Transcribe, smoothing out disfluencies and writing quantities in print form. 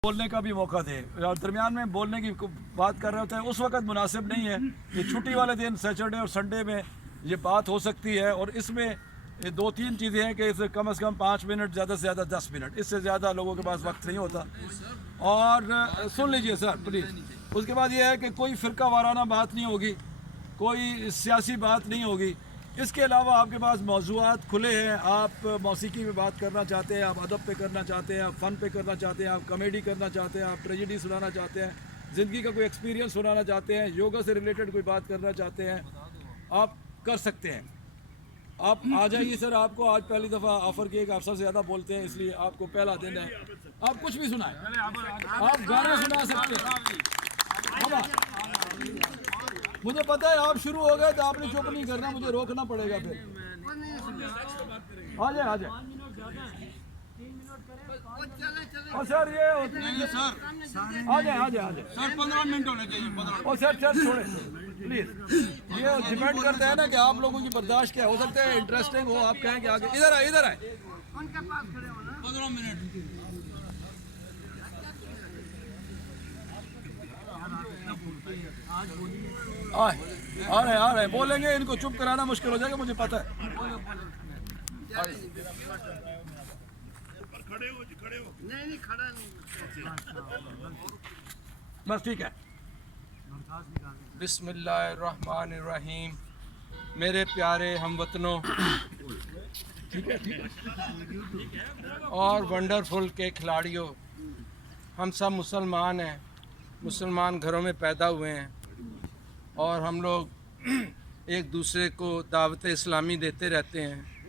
बोलने का भी मौका दे। और दरमियान में बोलने की बात कर रहे होते हैं उस वक्त मुनासिब नहीं है। ये छुट्टी वाले दिन सैटरडे और संडे में ये बात हो सकती है। और इसमें ये दो तीन चीज़ें हैं कि इसे कम से कम 5 मिनट, ज़्यादा से ज़्यादा 10 मिनट, इससे ज़्यादा लोगों के पास वक्त नहीं होता। और सुन लीजिए सर प्लीज़। उसके बाद ये है कि कोई फ़िरका वाराना बात नहीं होगी, कोई सियासी बात नहीं होगी। इसके अलावा आपके पास मौज़ूआत खुले हैं। आप मौसीकी में बात करना चाहते हैं, आप अदब पे करना चाहते हैं, आप फ़न पे करना चाहते हैं, आप कॉमेडी करना चाहते हैं, आप ट्रेजेडी सुनाना चाहते हैं, ज़िंदगी का कोई एक्सपीरियंस सुनाना चाहते हैं, योगा से रिलेटेड कोई बात करना चाहते हैं, आप कर सकते हैं। आप आ जाइए सर। आपको आज पहली दफ़ा ऑफ़र किया कि आप सबसे ज़्यादा बोलते हैं, इसलिए आपको पहला दिन है। आप कुछ भी सुनाएं, आप गाने सुना सकते हैं। मुझे पता है आप शुरू हो गए तो आपने चुप नहीं करना, मुझे रोकना पड़ेगा फिर। आ जाए आ जाए। और सर ये आ जाए आ जाए आ जाए सर 15 मिनट होने चाहिए। और सर छोड़े प्लीज़। ये डिपेंड करता है ना कि आप लोगों की बर्दाश्त क्या हो सकता है। इंटरेस्टिंग हो, आप कहें कि आगे इधर आए इधर आए। 15 मिनट। आ रहे बोलेंगे, इनको चुप कराना मुश्किल हो जाएगा, मुझे पता है। नहीं खड़ा नहीं। बस ठीक है। बिस्मिल्लाहिर्रहमानिर्रहीम। मेरे प्यारे हमवतनों और वंडरफुल के खिलाड़ियों, हम सब मुसलमान हैं, मुसलमान घरों में पैदा हुए हैं और हम लोग एक दूसरे को दावत इस्लामी देते रहते हैं।